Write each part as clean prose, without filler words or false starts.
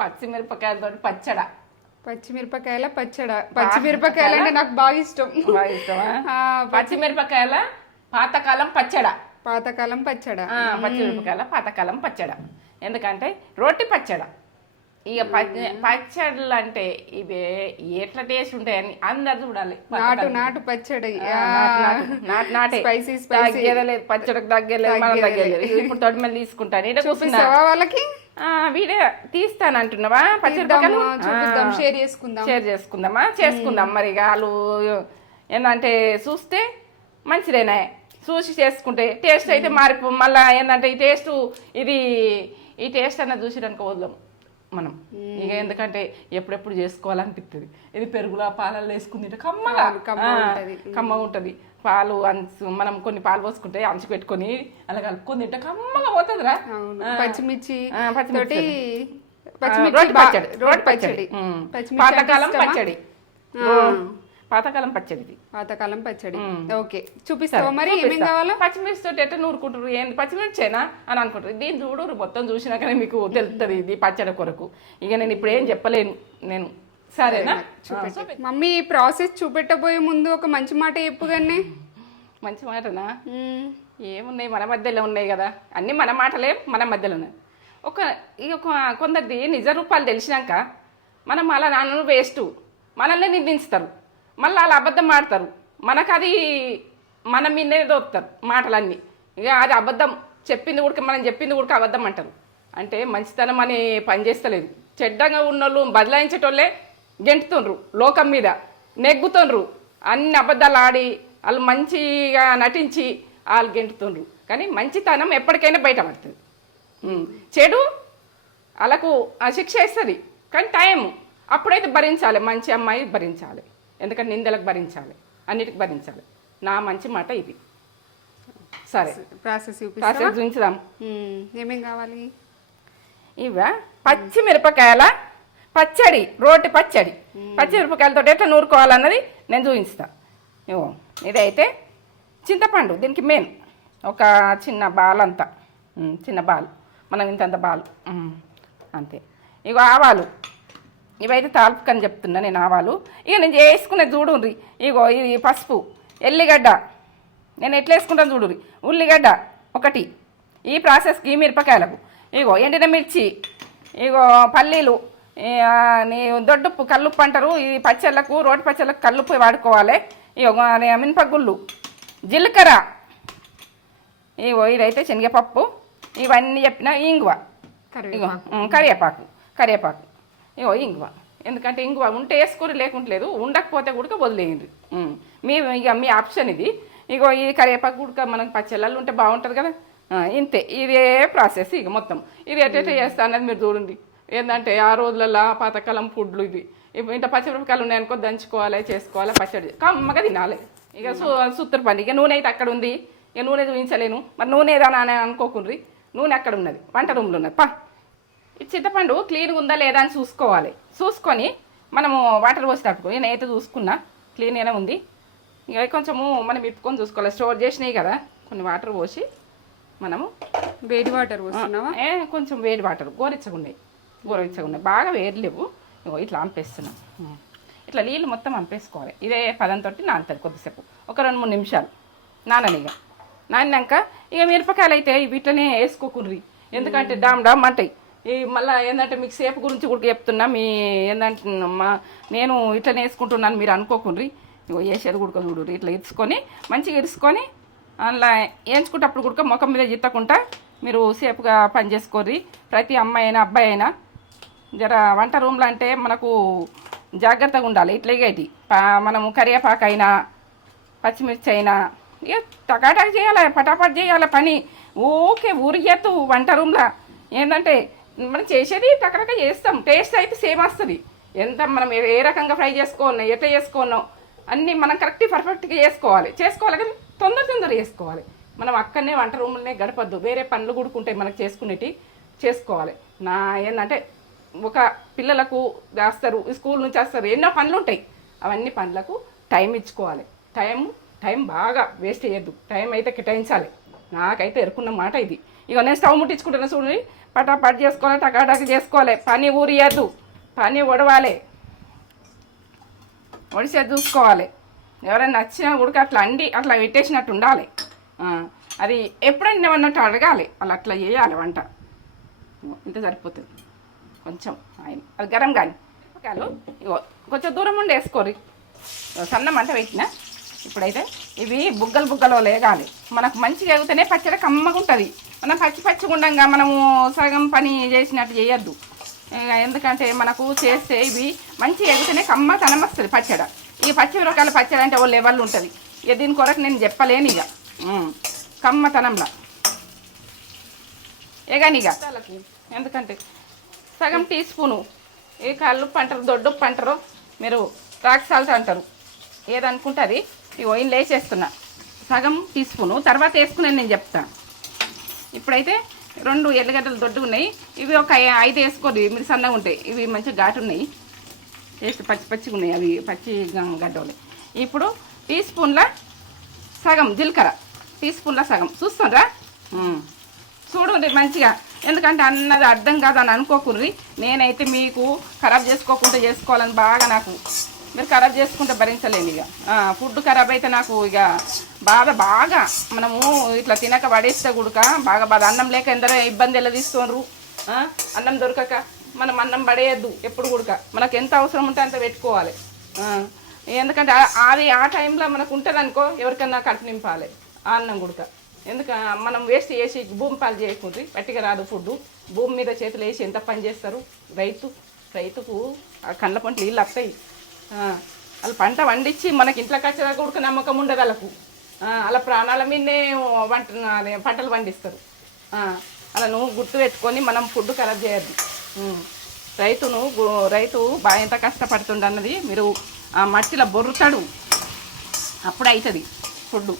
పచ్చిమిరపకాయలతో పచ్చడ. పచ్చిమిరపకాయల పచ్చడ. పచ్చిమిరపకాయలు అంటే నాకు బాగా ఇష్టం. బాగా ఇష్టమా? పచ్చిమిరపకాయల పాతకాలం పచ్చడ. పాతకాలం పచ్చడ. పచ్చిమిరపకాయల పాతకాలం పచ్చడ. ఎందుకంటే రోటి పచ్చడ. ఇక పచ్చళ్ళు అంటే ఇవే ఎట్లా టేస్ట్ ఉంటాయని అందరు చూడాలి. నాటు పచ్చడి, నాటే తగ్గలేదు, పచ్చడికి తగ్గలేదు, మనం తగ్గలేదు. ఇప్పుడు తొడి మీద తీసుకుంటాను. ఇట కూర్చున్నా వాళ్ళకి వీడియో తీస్తాను అంటున్నావా? పచ్చిమిరపకాయలు షేర్ చేసుకుందామా? చేసుకుందాం. మరి వాళ్ళు ఏంటంటే చూస్తే మంచిదేనా, చూసి చేసుకుంటే టేస్ట్ అయితే మారిపో. మళ్ళీ ఏంటంటే ఈ టేస్ట్ అన్నది చూసిరనుకో వదలం మనం. ఇక ఎందుకంటే ఎప్పుడెప్పుడు చేసుకోవాలనిపిస్తుంది. ఇది పెరుగులో పాలల్లో వేసుకుని తింటే కమ్మగా ఉంటుంది. పాలు మనం కొన్ని పాలు పోసుకుంటే అంచు పెట్టుకొని అలా కలుపుకొని తింటే కమ్మగా పోతుందిరా. పచ్చిమిర్చి రోడ్ పచ్చడి, పాతకాలం పచ్చడి. పాతకాలం పచ్చడి. పాతకాలం పచ్చడి. ఓకే, చూపిస్తావా మరి ఏమేం కావాలో? పచ్చిమిర్చి తోటి ఎట్లా నూరుకుంటారు, ఏంది పచ్చిమిర్చేనా అని అనుకుంటారు. దీన్ని చూడరు, మొత్తం చూసినాకనే మీకు తెలుస్తుంది ఇది పచ్చడి కొరకు. ఇక నేను ఇప్పుడు ఏం చెప్పలేను నేను. సరేనా? మమ్మీ ప్రాసెస్ చూపెట్టబోయే ముందు ఒక మంచి మాట చెప్పుగానే. మంచి మాటనా? ఏమున్నాయి, మన మధ్యలో ఉన్నాయి కదా అన్నీ. మన మాటలే మన మధ్యలో ఉన్నాయి. కొందరిది నిజ రూపాలు తెలిసినాక మనం అలా నాన్న వేస్ట్ మనల్ని నిందిస్తారు. మళ్ళీ అలా అబద్ధం ఆడతారు. మనకు అది మన మీదే దోపుతారు మాటలన్నీ. ఇక అది అబద్ధం చెప్పింది కూడా, మనం చెప్పింది కూడా అబద్ధం అంటారు. అంటే మంచితనం అని పనిచేస్తలేదు. చెడ్డంగా ఉన్నోళ్ళు బదలాయించేటోళ్ళే గెంటుతుండ్రు, లోకం మీద నెగ్గుతుండ్రు. అన్ని అబద్ధాలు ఆడి వాళ్ళు మంచిగా నటించి వాళ్ళు గెంటుతుండ్రు. కానీ మంచితనం ఎప్పటికైనా బయటపడుతుంది. చెడు వాళ్ళకు శిక్ష ఇస్తుంది. కానీ టైం అప్పుడైతే భరించాలి. మంచి అమ్మాయి భరించాలి. ఎందుకంటే నిందలకు భరించాలి, అన్నిటికి భరించాలి. నా మంచి మాట ఇది. సరే, ప్రాసెస్ చూపించుదాం. ఏమేం కావాలి? పచ్చిమిరపకాయల పచ్చడి, రోటి పచ్చడి. పచ్చిమిరపకాయలతో ఎట్లా నూరుకోవాలన్నది నేను చూపిస్తా. ఇదైతే చింతపండు. దీనికి మెయిన్ ఒక చిన్న బాల్ అంతా, చిన్న బాల్, మనం ఇంతంత బాల్ అంతే. ఇగో ఆవాలు, ఇవైతే తాల్పుకని చెప్తున్నా నేను. ఆవాలు ఇక నేను చేసుకునేది చూడుర్రి. ఇగో ఇది పసుపు, ఎల్లిగడ్డ నేను ఎట్లా వేసుకుంటాను చూడుర్రి. ఉల్లిగడ్డ ఒకటి ఈ ప్రాసెస్కి, మిరపకాయలకు. ఇగో ఎండిన మిర్చి, ఇగో పల్లీలు, దొడ్డుప్పు, కల్లుప్పు అంటారు ఈ పచ్చళ్ళకు, రోటి పచ్చళ్ళకు కల్లుప్పు వాడుకోవాలి. ఇగో మినపగుళ్ళు, జీలకర్ర, ఇగో ఇదైతే శనగపప్పు, ఇవన్నీ చెప్పిన. ఇంగువ, ఇగో కరివేపాకు, ఇగో ఇంగువ. ఎందుకంటే ఇంగువ ఉంటే వేసుకోరు, లేకుంటలేదు. ఉండకపోతే కూడా వదిలేయండి. మీ ఆప్షన్ ఇది. ఇగో ఈ కరివేపాకు కూడా మనకు పచ్చళ్ళల్లో ఉంటే బాగుంటుంది కదా. ఇంతే, ఇదే ప్రాసెస్. ఇక మొత్తం ఇది ఎట్లా చేస్తా అన్నది మీరు చూడండి. ఏంటంటే ఆ రోజులలో పాతకాలం ఫుడ్లు ఇవి. ఇంత పచ్చిమిరపకాయలు ఉన్నాయనుకో, దంచుకోవాలి, చేసుకోవాలి, పచ్చడి కమ్మగా తినాలి. ఇక సూత్తర పని. ఇక నూనె అయితే అక్కడ ఉంది. ఇక నూనె చూపించలేను. మరి నూనె ఏదైనా అని అనుకోకుండ్రి. నూనె అక్కడ ఉన్నది, వంట రూమ్లో ఉన్నది. ఈ చింతపండు క్లీన్గా ఉందా లేదా అని చూసుకోవాలి. చూసుకొని మనము వాటర్ పోసి తట్టుకో. నేనైతే చూసుకున్నా క్లీన్గానే ఉంది. ఇక కొంచెము మనం ఇప్పుకొని చూసుకోవాలి. స్టోర్ చేసినాయి కదా, కొన్ని వాటర్ పోసి మనము. వేడి వాటర్ పోస్తున్నావా? కొంచెం వేడి వాటర్, గోరెచ్చగున్నాయి. బాగా వేడి లేవు. ఇగో ఇట్లా అంపేస్తున్నాం. ఇట్లా నీళ్ళు మొత్తం అంపేసుకోవాలి. ఇదే పదంతో నానుతుంది కొద్దిసేపు, ఒక 2-3 నిమిషాలు నాననిగా. నానినాక ఇక మిరపకాయలు అయితే వీటినే వేసుకోకుండ్రి. ఎందుకంటే డామ్ అంటాయి. ఈ మళ్ళీ ఏంటంటే మీకు సేపు గురించి కూడా చెప్తున్నా. ఏంటంటే నేను ఇట్లనే వేసుకుంటున్నాను మీరు అనుకోకుండ్రి. ఇగో వేసేది గుడక చూడు. ఇట్లా ఇరుచుకొని మంచిగా ఇరుచుకొని అలా వేయించుకుంటప్పుడు కూడా ముఖం మీద జిత్తకుండా మీరు సేపుగా పని చేసుకోర్రి. ప్రతి అమ్మాయి అయినా అబ్బాయి అయినా జర వంట రూమ్లో అంటే మనకు జాగ్రత్తగా ఉండాలి. ఇట్లగేటి మనము కరివేపాకు అయినా పచ్చిమిర్చి అయినా ఇక టకాటక్ చేయాలి, పటాపట్ చేయాలి పని. ఓకే ఊరికెత్తు వంట రూమ్లో. ఏంటంటే మనం చేసేది టకటక చేస్తాం. టేస్ట్ అయితే సేమ్ వస్తుంది. ఎంత మనం ఏ రకంగా ఫ్రై చేసుకోవాలో, ఎట్లా చేసుకోవాలో అన్నీ మనం కరెక్ట్ పర్ఫెక్ట్గా చేసుకోవాలి కానీ తొందర చేసుకోవాలి. మనం అక్కడనే వంట రూమ్లోనే గడపద్దు. వేరే పనులు కూడుకుంటాయి మనకు చేసుకునేటి, చేసుకోవాలి. ఏంటంటే ఒక పిల్లలకు చేస్తారు, స్కూల్ నుంచి వస్తారు, ఎన్నో పనులు ఉంటాయి. అవన్నీ పనులకు టైం ఇచ్చుకోవాలి. టైం బాగా వేస్ట్ చేయొద్దు. టైం అయితే కేటాయించాలి. నాకైతే ఎరుకున్న మాట ఇది. ఇక నేను స్టవ్ ముట్టించుకుంటున్నా చూడండి, పటాపట్ చేసుకోవాలి, టకాటక్ చేసుకోవాలి, పని ఊరియద్దు, పని ఒడవాలి, ఒడిసేది చూసుకోవాలి. ఎవరైనా నచ్చినా కూడా అట్లా అట్లా పెట్టేసినట్టు ఉండాలి. అది ఎప్పుడైనా ఏమన్నట్టు అడగాలి, అలా అట్లా చేయాలి వంట. ఇంత సరిపోతుంది. కొంచెం ఆయన అది గరం కానీ ఇగో కొంచెం దూరం ఉండి వేసుకోరు. సన్న మంట పెట్టిన. ఇప్పుడైతే ఇవి బుగ్గలు లేగాలి. మనకు మంచిగా ఎగితేనే పచ్చడి కమ్మగా ఉంటుంది. మనం పచ్చిగా ఉండంగా మనము సగం పని చేసినట్టు చేయొద్దు. ఎందుకంటే మనకు చేస్తే ఇవి మంచిగా ఎగితేనే కమ్మతనం వస్తుంది పచ్చడి. ఈ పచ్చిమిరపకాయల పచ్చడి అంటే ఓ లెవెల్ ఉంటుంది. ఇక దీని కొరకు నేను చెప్పలేను. ఇక కమ్మతనంలో ఇక ఎందుకంటే సగం టీ స్పూను, ఏ కల్లుప్పు అంటారు, దొడ్డుప్పు అంటారు, మీరు రాక్ సాల్ట్ అంటారు, ఏదనుకుంటుంది. ఈ ఓయిన్ వేసేస్తున్నా సగం టీ స్పూను. తర్వాత వేసుకునే నేను చెప్తాను. ఇప్పుడైతే 2 ఎల్లిగడ్డలు దొడ్డు ఉన్నాయి. ఇవి ఒక 5 వేసుకోరు, మీరు సన్నగా ఉంటాయి. ఇవి మంచిగా ఘాటు ఉన్నాయి, టేస్ట్ పచ్చిగా ఉన్నాయి. అవి పచ్చి గడ్డలు. ఇప్పుడు టీ స్పూన్ల సగం జీలకర్ర, టీ స్పూన్ల సగం. చూస్తుండ్రా? చూడండి మంచిగా. ఎందుకంటే అన్నది అర్థం కాదని అనుకోకుర్రి. నేనైతే మీకు ఖరాబ్ చేసుకోకుండా చేసుకోవాలని బాగా, నాకు మీరు ఖరాబ్ చేసుకుంటే భరించలేను. ఇక ఫుడ్ ఖరాబ్ అయితే నాకు ఇక బాగా మనము ఇట్లా తినక పడేస్తే గుడక బాగా అన్నం లేక ఎందరో ఇబ్బంది ఎలా తీసుకోనరు. అన్నం దొరకక మనం అన్నం పడేయద్దు ఎప్పుడు గుడక. మనకు ఎంత అవసరం ఉంటే అంత పెట్టుకోవాలి. ఎందుకంటే అది ఆ టైంలో మనకు ఉంటుంది అనుకో, ఎవరికన్నా కడుపు నింపాలి ఆ అన్నం గుడక. ఎందుక మనం వేస్ట్ చేసి భూమి పాలు చేయకూడదు. పట్టిగా రాదు ఫుడ్. భూమి మీద చేతులు వేసి ఎంత పని చేస్తారు రైతుకు ఆ కళ్ళ పంటలు నీళ్ళు వస్తాయి. వాళ్ళు పంట వండించి మనకి ఇంట్లోకి వచ్చేదా కూడా నమ్మకం ఉండదు వాళ్ళకు. అలా ప్రాణాల మీదనే పంటలు పండిస్తారు. అలా నువ్వు గుర్తు పెట్టుకొని మనం ఫుడ్ ఖరాబ్ చేయద్దు. రైతు బాగా ఎంత కష్టపడుతుండ అన్నది మీరు ఆ మట్టిలో బొర్రుతాడు, అప్పుడు అవుతుంది ఫుడ్.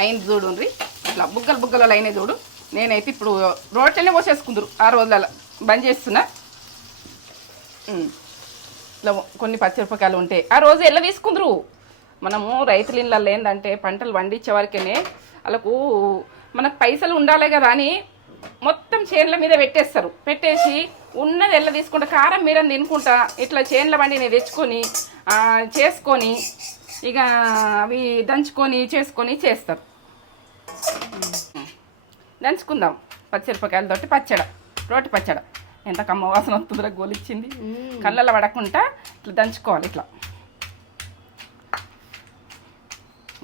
అయింది చూడండి, ఇట్లా బుగ్గలు అయినాయి చూడు. నేనైతే ఇప్పుడు రోట్లనే పోసేసుకుందరు. 6 రోజులలో బంద్ చేస్తున్నా. ఇట్లా కొన్ని పచ్చిమిరపకాయలు ఉంటాయి. ఆ రోజు ఎలా తీసుకుందరు. మనము రైతుల ఇళ్ళల్లో ఏంటంటే పంటలు పండించే వరకేనే వాళ్ళకు మనకు పైసలు ఉండాలి కదా అని మొత్తం చేన్ల మీద పెట్టేస్తారు. పెట్టేసి ఉన్నది ఎలా తీసుకుంటా, కారం మీరం తినుకుంటా ఇట్లా చేన్ల బండి నేను తెచ్చుకొని చేసుకొని ఇక అవి దంచుకొని చేస్తారు. దంచుకుందాం పచ్చిమిరపకాయలతోటి రోటి పచ్చడ. ఎంత కమ్మ వాసన వస్తుందో గోలిచ్చింది. కళ్ళల్లో పడకుండా ఇట్లా దంచుకోవాలి. ఇట్లా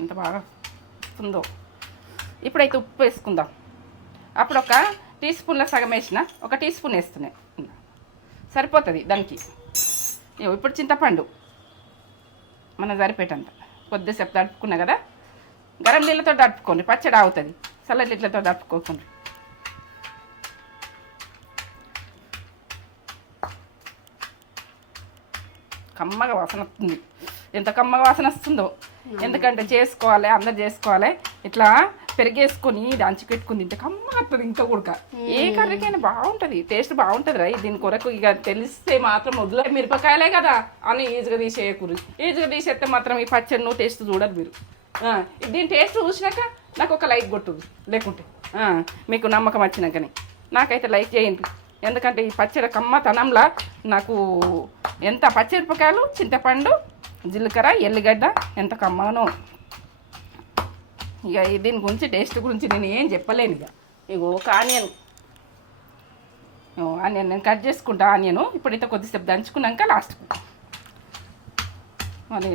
ఎంత బాగా వస్తుందో. ఇప్పుడైతే ఉప్పు వేసుకుందాం. అప్పుడు ఒక టీ స్పూన్ల సగం వేసిన, ఒక టీ స్పూన్ వేస్తున్నాయి, సరిపోతుంది దానికి. ఇప్పుడు చింతపండు మన సరిపేటంత కొద్దిసేపు తడుపుకున్నా కదా. గరం నీళ్ళతో తడుపుకోండి, పచ్చడి అవుతుంది. చల్లటి నీళ్ళతో తడుపుకోకండి. కమ్మగా వాసన వస్తుంది. ఎంత కమ్మగా వాసన వస్తుందో. ఎందుకంటే చేసుకోవాలి, అందరు చేసుకోవాలి. ఇట్లా పెరిగేసుకొని దంచి పెట్టుకుని తింటే కమ్మ వస్తుంది. ఇంకా కూడా ఏ కర్రీకైనా బాగుంటుంది, టేస్ట్ బాగుంటుంది. రా దీని కొరకు ఇక తెలిస్తే మాత్రం వదిలే. మిరపకాయలే కదా అని ఈజీగా తీసేయకూడదు. ఈజీగా తీసేస్తే మాత్రం ఈ పచ్చడిను టేస్ట్ చూడదు మీరు. దీని టేస్ట్ చూసినాక నాకు ఒక లైక్ కొట్టుదు, లేకుంటే మీకు నమ్మకం వచ్చినాకనే నాకైతే లైక్ చేయండి. ఎందుకంటే ఈ పచ్చడి కమ్మతనంలా నాకు ఎంత పచ్చిమిరపకాయలు, చింతపండు, జీలకర్ర, ఎల్లిగడ్డ ఎంత కమ్మనో. ఇక దీని గురించి టేస్ట్ గురించి నేను ఏం చెప్పలేను. ఇక ఒక ఆనియన్ నేను కట్ చేసుకుంటా. ఆనియను ఇప్పుడైతే కొద్దిసేపు దంచుకున్నాక లాస్ట్కు మరి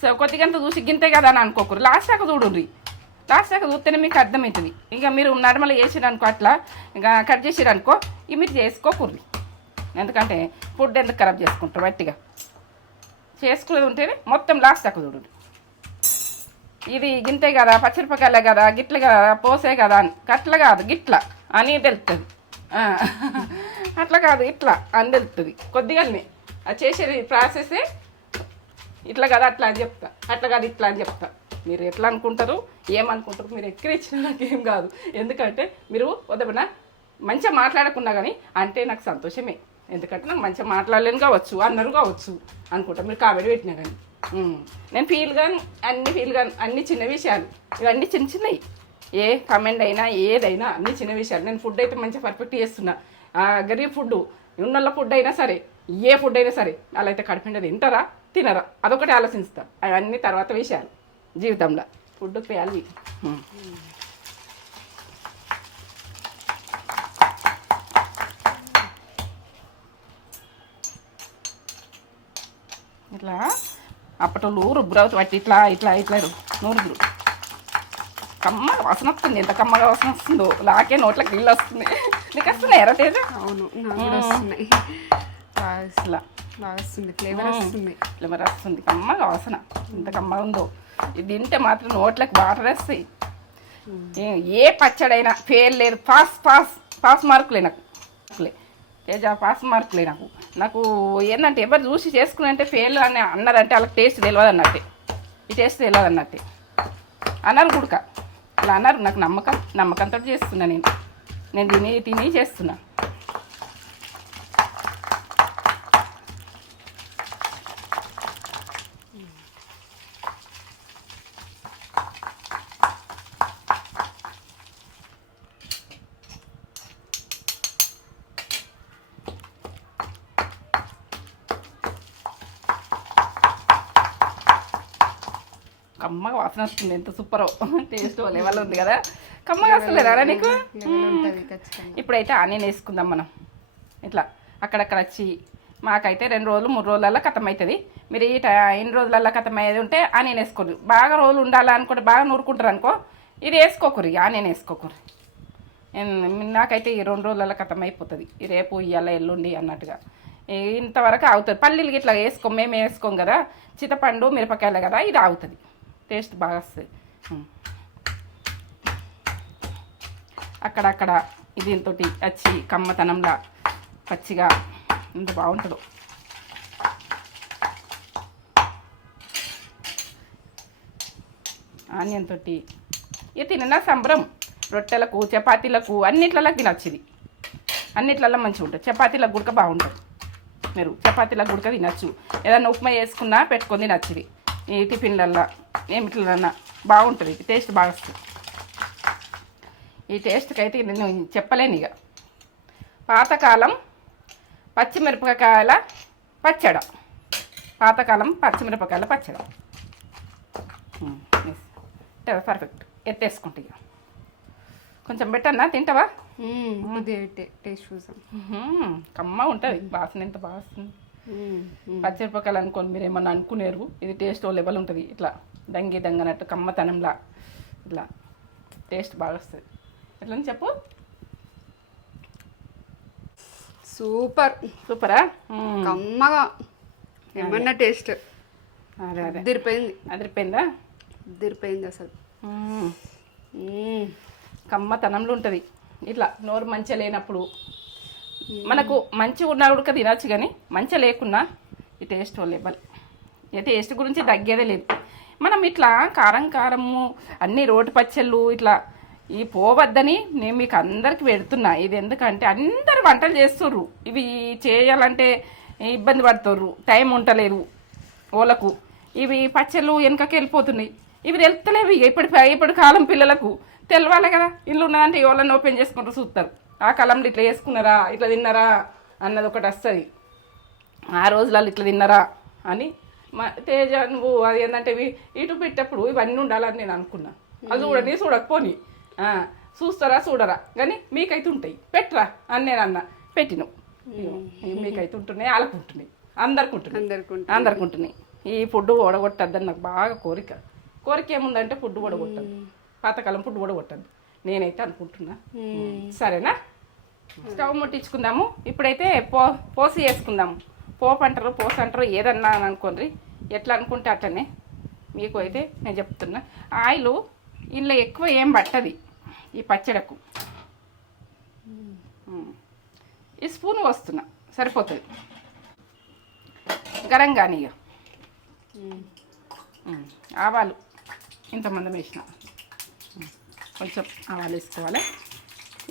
సో కొద్దిగంత చూసి గింతే కదా అని అనుకోకూరు. లాస్ట్ దాకా చూడండి. లాస్ట్ దాకా చూస్తేనే మీకు అర్థమవుతుంది. ఇక మీరు నడమలు వేసిరనుకో, అట్లా ఇంకా కట్ చేసిరనుకో, ఇక మీరు చేసుకోకూడదు. ఎందుకంటే ఫుడ్ ఎందుకు ఖరాబ్ చేసుకుంటారు. గట్టిగా చేసుకునేది ఉంటేనే మొత్తం లాస్ట్ దాకా చూడండి. ఇది గింతే కదా, పచ్చిమిరపకాయలే కదా, గిట్ల కదా, పోసే కదా అని. అట్లా కాదు, గిట్ల అని తెలుస్తుంది. అట్లా కాదు, ఇట్లా అని తెలుస్తుంది. కొద్దిగానే అది చేసేది ప్రాసెసే ఇట్లా కదా అట్లా అని చెప్తా, అట్లా కాదు ఇట్లా అని చెప్తా. మీరు ఎట్లా అనుకుంటారు, ఏమనుకుంటారు, మీరు ఎక్కిరిచ్చినా నాకేం కాదు. ఎందుకంటే మీరు వద్దమన్నా మంచిగా మాట్లాడకున్నా కానీ అంటే నాకు సంతోషమే. ఎందుకంటే నాకు మంచిగా మాట్లాడలేను కావచ్చు, అన్నారు కావచ్చు అనుకుంటా మీరు కామెడీ పెట్టినా కానీ. నేను ఫీల్ గాను అన్ని చిన్న విషయాలు, ఇవన్నీ చిన్నవి ఏ కమెంట్ అయినా ఏదైనా అన్ని చిన్న విషయాలు. నేను ఫుడ్ అయితే మంచిగా పర్ఫెక్ట్ చేస్తున్నా. గరీబ్ ఫుడ్ ఉన్నోళ్ళ ఫుడ్ అయినా సరే, ఏ ఫుడ్ అయినా సరే, అలా అయితే కడుపుండా తింటారా తినరా అదొకటి ఆలోచిస్తా. అవన్నీ తర్వాత విషయాలు జీవితంలో. ఫుడ్ పేయాలి. ఇట్లా అప్పట్లో రుబ్బురవుతు బట్టి ఇట్లా ఇట్లా ఇట్లా నూరుగురు కమ్మగా వాసన వస్తుంది. ఎంత కమ్మగా వాసన వస్తుందో, నాకే నోట్లకి నీళ్ళు వస్తుంది. నీకు వస్తున్నాయి ఎరా తేజ? అవును, నాకు కూడా వస్తున్నాయి. ఇట్లా బాగా వస్తుంది, ఫ్లేవర్ వస్తుంది. ఫ్లేవర్ వస్తుంది, కమ్మగా వాసన ఎంత కమ్మగా ఉందో. ఇది తింటే మాత్రం నోట్లకి వాటర్ వస్తాయి. ఏ పచ్చడైనా ఫెయిల్ లేదు. పాస్ మార్కులే నాకు. తేజ పాస్ మార్కులే నాకు. నాకు ఏంటంటే ఎవరు చూసి చేసుకుని అంటే ఫెయిల్ అని అన్నారంటే వాళ్ళకి టేస్ట్ తెలియదు అన్నట్టే. ఈ టేస్ట్ తెలియదు అన్నట్టే అన్నారు గుడక. ఇలా అన్నారు. నాకు నమ్మకంతో చేస్తున్నా. నేను తిని చేస్తున్నా. కమ్మగా వాసన వస్తుంది. ఎంత సూపరో టేస్ట్ లెవెల్ ఉంది కదా. కమ్మగా వస్తలేదా నీకు? ఇప్పుడైతే ఆనియన్ వేసుకుందాం మనం. ఇట్లా అక్కడక్కడ వచ్చి మాకైతే 2 రోజులు 3 రోజులల్లో ఖతం అవుతుంది. మీరు ఎన్ని రోజులల్లో ఖతం అయ్యేది ఉంటే ఆనియన్ వేసుకోరు. బాగా రోజులు ఉండాలనుకుంటే, బాగా నూరుకుంటారు అనుకో, ఇది వేసుకోకూరి, ఆనియన్ వేసుకోకూరి. నాకైతే ఈ 2 రోజులలో ఖతం అయిపోతుంది. ఈ రేపు ఇవాళ ఎల్లుండి అన్నట్టుగా ఇంతవరకు ఆగుతుంది. పల్లీలు ఇట్లా మేము వేసుకోం కదా, చింతపండు మిరపకాయలు కదా, ఇది ఆగుతుంది. టేస్ట్ బాగా వస్తుంది. అక్కడక్కడ దీంతో వచ్చి కమ్మతనంలా పచ్చిగా ఎంత బాగుంటుందో. ఆనియన్ తోటి ఇక తిన్న సంబరం. రొట్టెలకు, చపాతీలకు, అన్నిట్లలో తినచ్చు. ఇది అన్నిట్లలో మంచిగా ఉంటుంది. చపాతీలకు గుడక బాగుంటుంది. మీరు చపాతీలకు గుడక తినచ్చు. ఏదైనా ఉప్మా వేసుకున్నా పెట్టుకొని తినచ్చు. ఇది ఈ టిఫిన్లల్లో ఏమిట్లన్నా బాగుంటుంది. ఇది టేస్ట్ బాగా వస్తుంది. ఈ టేస్ట్కి అయితే నేను చెప్పలేను. ఇక పాతకాలం పచ్చిమిరపకాయల పచ్చడ. పర్ఫెక్ట్. ఎత్తేసుకుంటా. ఇక కొంచెం బెటర్నా? తింటావా? టేస్ట్ చూసాం. కమ్మ ఉంటుంది. వాసన ఎంత బాగా వస్తుంది. పచ్చిమిరపకాయలు అనుకోండి, మీరు ఏమన్నా అనుకునేరు. ఇది టేస్ట్ లెవెల్ ఉంటుంది. ఇట్లా దంగనట్టు కమ్మతనంలా ఇట్లా టేస్ట్ బాగా వస్తుంది. ఎట్లా చెప్పు? సూపరా? కమ్మగా ఏమన్నా టేస్ట్ అదే అదిరిపోయిందా? అసలు కమ్మతనంలో ఉంటుంది. ఇట్లా నోరు మంచిగా లేనప్పుడు, మనకు మంచిగా ఉన్నా కూడా తినచ్చు, కానీ మంచిగా లేకున్నా ఈ టేస్ట్ లెవెల్. ఈ టేస్ట్ గురించి తగ్గేదే లేదు. మనం ఇట్లా కారము అన్ని రోటి పచ్చళ్ళు ఇట్లా ఈ పోవద్దని నేను మీకు అందరికి పెడుతున్నా. ఇది ఎందుకంటే అందరు వంటలు చేస్తుర్రు. ఇవి చేయాలంటే ఇబ్బంది పడుతుర్రు, టైం ఉండలేదు వాళ్ళకు. ఇవి పచ్చళ్ళు వెనకకి వెళ్ళిపోతున్నాయి. ఇవి తెలుస్తలేవు. ఇప్పటి కాలం పిల్లలకు తెలవాలి కదా. ఇల్లు ఉన్నదంటే ఎవరన్నా ఓపెన్ చేసుకుంటూ చూస్తారు. ఆ కాలంలో ఇట్లా చేసుకున్నారా, ఇట్లా తిన్నారా అన్నది ఒకటి వస్తుంది. ఆ రోజులలో ఇట్లా తిన్నారా అని. తేజ నువ్వు అది ఏంటంటే ఇటు పెట్టేప్పుడు ఇవన్నీ ఉండాలని నేను అనుకున్నా. అది చూడకపోని చూడరా కానీ మీకైతే ఉంటాయి, పెట్టరా అని నేను అన్నా. పెట్టిను. మీకైతే ఉంటున్నాయి, వాళ్ళకు ఉంటున్నాయి, అందరికి ఉంటున్నాయి. ఈ ఫుడ్ ఓడగొట్టద్దని నాకు బాగా కోరిక ఏముందంటే ఫుడ్ ఓడగొట్టద్దు. పాతకాలం ఫుడ్ ఓడగొట్టద్దు నేనైతే అనుకుంటున్నా. సరేనా? స్టవ్ ముట్టించుకుందాము. ఇప్పుడైతే పోసి వేసుకుందాము. పోపు అంటారు ఏదన్నా అని అనుకోండి. ఎట్లా అనుకుంటే అట్లనే మీకు అయితే నేను చెప్తున్నా. ఆయిల్ ఇంట్లో ఎక్కువ ఏం పట్టది ఈ పచ్చడకు. ఈ స్పూన్ వస్తున్నా సరిపోతుంది. గరం కానీ ఇక ఆవాలు ఇంతమంది వేసిన కొంచెం ఆవాలు వేసుకోవాలి.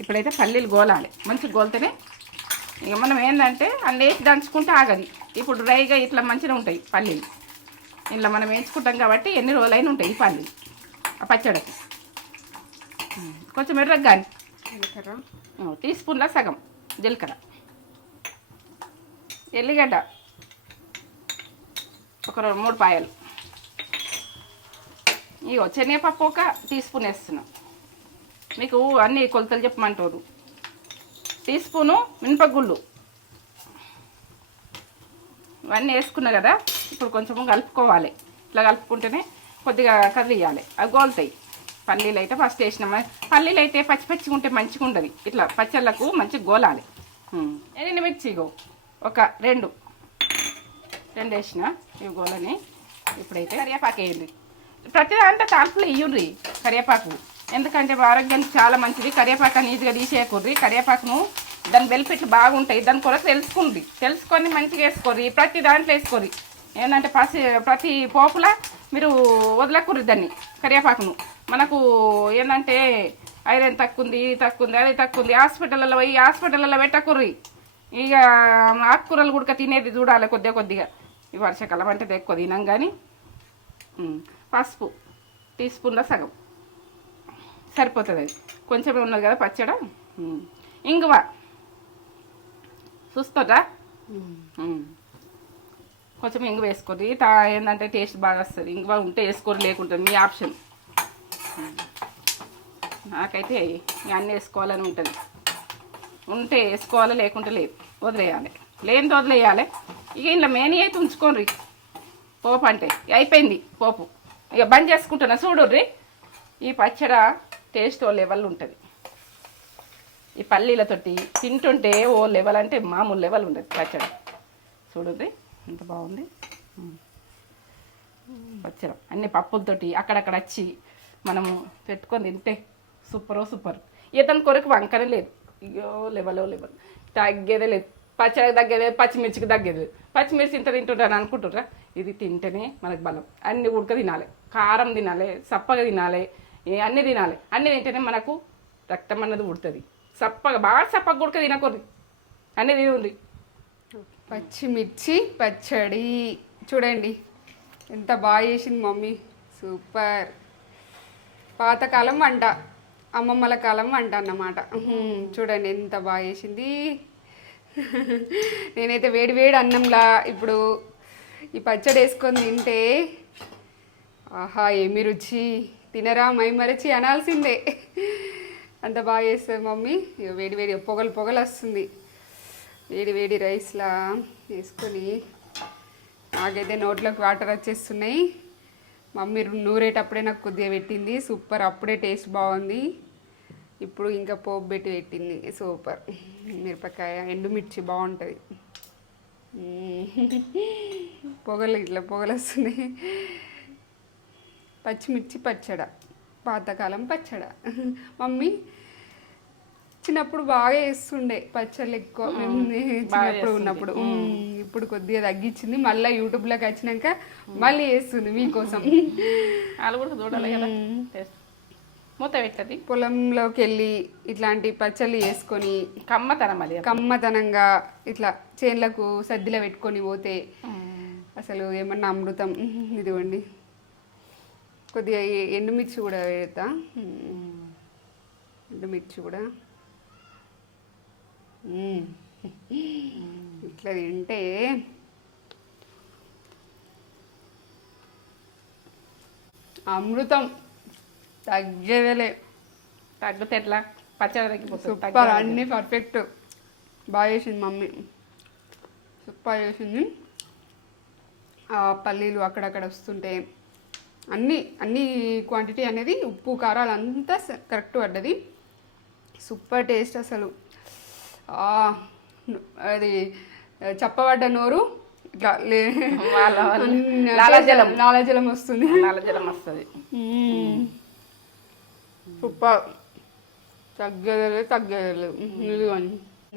ఇప్పుడైతే పల్లీలు గోలాలి. మంచిగా గోలితేనే ఇక మనం ఏంటంటే అన్నీ వేసి దంచుకుంటే ఆగది. ఇప్పుడు డ్రైగా ఇట్లా మంచిగా ఉంటాయి పల్లీలు. ఇట్లా మనం వేయించుకుంటాం కాబట్టి ఎన్ని రోజులైనా ఉంటాయి ఈ పల్లీలు ఆ పచ్చడికి. కొంచెం ఎర్రగా కానీ జీలకర్ర, టీ స్పూన్ల సగం జీలకర్ర, ఎల్లిగడ్డ ఒక 3 పాయలు, ఇగో శనగపప్పు ఒక టీ స్పూన్ వేస్తున్నాం. మీకు అన్ని కొలతలు చెప్పమంటారు. టీ స్పూను మినపగుళ్ళు ఇవన్నీ వేసుకున్నా కదా. ఇప్పుడు కొంచెం కలుపుకోవాలి. ఇట్లా కలుపుకుంటేనే కొద్దిగా కదిలియాలి, అవి గోలుతాయి. పల్లీలు అయితే ఫస్ట్ వేసినామా, పల్లీలు అయితే పచ్చి పచ్చిగా ఉంటే మంచిగా ఉండదు. ఇట్లా పచ్చళ్ళకు మంచిగా గోలాలి. ఎండుమిర్చి ఇగో ఒక 2 వేసిన ఇవి గోలని. ఇప్పుడైతే కరివేపాకు వేయండి. ప్రతి దాంట్లో తాల్పులు ఇయ్యుండ్రి కరివేపాకు, ఎందుకంటే ఆరోగ్యానికి చాలా మంచిది. కరివేపాకు ఈజీగా తీసేయకూడదు. కరివేపాకును దాని బెనిఫిట్లు బాగుంటాయి. దాని కొరకు తెలుసుకొని మంచిగా వేసుకోర్రి. ప్రతి దాంట్లో వేసుకోర్రి. ఏంటంటే ప్రతి పోపులా మీరు వదలకూడదు దాన్ని కరివేపాకును. మనకు ఏంటంటే ఐరన్ తక్కువ ఉంది, అది తక్కువ ఉంది, హాస్పిటల్లో పెట్టకూర్రి. ఇక ఆకుకూరలు కూడా తినేది చూడాలి కొద్దిగా. ఈ వర్షాకాలం అంటే ఎక్కువ తినాం. కానీ పసుపు టీ స్పూన్ల సగం సరిపోతుంది. అది కొంచెమే ఉన్నది కదా పచ్చడ. ఇంగువ చూస్తారా, కొంచెం ఇంగువ వేసుకోండి. ఏంటంటే టేస్ట్ బాగా వస్తుంది. ఇంగువ ఉంటే వేసుకోరు, లేకుంటుంది మీ ఆప్షన్. నాకైతే అన్నీ వేసుకోవాలని ఉంటుంది. ఉంటే వేసుకోవాలి, లేకుంటే లేదు, వదిలేయాలి. లేనిది వదిలేయాలి. ఇక ఇంట్లో మేనీ అయితే ఉంచుకోండి. పోపు అంటే అయిపోయింది పోపు. ఇక బంద్ చేసుకుంటున్నా చూడుర్రి. ఈ పచ్చడ టేస్ట్ ఓ లెవెల్ ఉంటుంది. ఈ పల్లీలతోటి తింటుంటే ఓ లెవెల్ అంటే మామూలు లెవెల్ ఉంటుంది పచ్చడి. చూడుర్రి ఎంత బాగుంది పచ్చడ. అన్ని పప్పులతోటి అక్కడక్కడ వచ్చి మనము పెట్టుకొని తింటే సూపర్. ఇతని కొరకు వంకనే లేదు. అయ్యో లెవెల్ తగ్గేదే లేదు. పచ్చడికి తగ్గేదే, పచ్చిమిర్చికి తగ్గేది. పచ్చిమిర్చి ఇంత తింటుంటాను అనుకుంటుర్రా? ఇది తింటేనే మనకు బలం. అన్ని ఉడక తినాలి, కారం తినాలి, సప్పగా తినాలి, అన్నీ తినాలి. అన్నీ తింటేనే మనకు రక్తం అన్నది ఉడుతుంది. బాగా సప్పగా ఉడక తినకూడదు, అన్నీ తినండి. పచ్చిమిర్చి పచ్చడి చూడండి ఎంత బాగా చేసింది మమ్మీ. సూపర్. పాతకాలం వంట, అమ్మమ్మల కాలం వంట అన్నమాట. చూడండి ఎంత బాగా చేసింది. నేనైతే వేడి అన్నంలా ఇప్పుడు ఈ పచ్చడి వేసుకొని తింటే ఆహా ఏమి రుచి, తినరా మైమరచి అనాల్సిందే. అంత బాగా చేస్తుంది మమ్మీ. వేడి పొగలు వస్తుంది. వేడి రైస్లా వేసుకొని నాకైతే నోట్లోకి వాటర్ వచ్చేస్తున్నాయి. మమ్మీ నూరేటప్పుడే నాకు కొద్దిగా పెట్టింది. సూపర్, అప్పుడే టేస్ట్ బాగుంది. ఇప్పుడు ఇంకా పోపు పెట్టింది. సూపర్. మిరపకాయ, ఎండుమిర్చి బాగుంటుంది. పొగలు వస్తున్నాయి. పచ్చిమిర్చి పచ్చడ, పాతకాలం పచ్చడ. మమ్మీ చిన్నప్పుడు బాగా వేస్తుండే పచ్చళ్ళు ఎక్కువ చిన్నప్పుడు ఉన్నప్పుడు. ఇప్పుడు కొద్దిగా తగ్గించింది. మళ్ళీ యూట్యూబ్లోకి వచ్చినాక మళ్ళీ వేస్తుంది మీకోసం. వాళ్ళు కూడా చూడాలి కదా. మూత పెట్టది. పొలంలోకి వెళ్ళి ఇట్లాంటి పచ్చళ్ళు వేసుకొని కమ్మతనంగా ఇట్లా చేన్లకు సద్దిలో పెట్టుకొని పోతే అసలు ఏమన్నా అమృతం. ఇదిగోండి కొద్దిగా ఎండుమిర్చి కూడా వేస్తా. ఎండుమిర్చి కూడా ఇట్లా తింటే అమృతం. తగ్గేదేలే. తగ్గితే ఎట్లా పచ్చడి తగ్గిపోతుంది. సూపర్, అన్నీ పర్ఫెక్ట్. బాగా చేసింది మమ్మీ, సూపర్ చేసింది. పల్లీలు అక్కడక్కడ వస్తుంటే అన్ని క్వాంటిటీ అనేది ఉప్పు కారాలు అంతా కరెక్ట్ పడ్డది. సూపర్ టేస్ట్ అసలు. అది చెప్పబడ్డ నోరు ఇట్లా లాలాజలం వస్తుంది. సూపర్, తగ్గలేదు.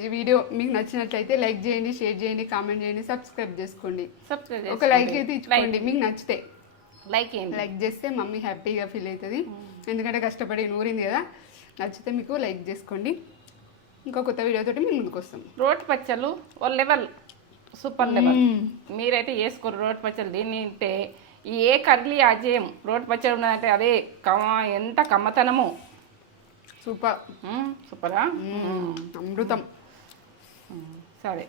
ఈ వీడియో మీకు నచ్చినట్లయితే లైక్ చేయండి, షేర్ చేయండి, కామెంట్ చేయండి, సబ్స్క్రైబ్ చేసుకోండి. ఒక లైక్ అయితే ఇచ్చుకోండి మీకు నచ్చితే. లైక్ చేస్తే మమ్మీ హ్యాపీగా ఫీల్ అవుతుంది. ఎందుకంటే కష్టపడి నూరింది కదా. నచ్చితే మీకు లైక్ చేసుకోండి. ఇంకో కొత్త వీడియోతోటి మేము ముందుకు వస్తాం. రోటి పచ్చళ్ళు ఓ లెవెల్, సూపర్ లెవెల్. మీరైతే వేసుకోరు రోటి పచ్చళ్ళు. దీన్ని తింటే ఏ కర్రీ అజేయం. రోటి పచ్చడి ఉన్నదంటే అదే ఎంత కమ్మతనము. సూపర్. సూపరా? అమృతం. సరే.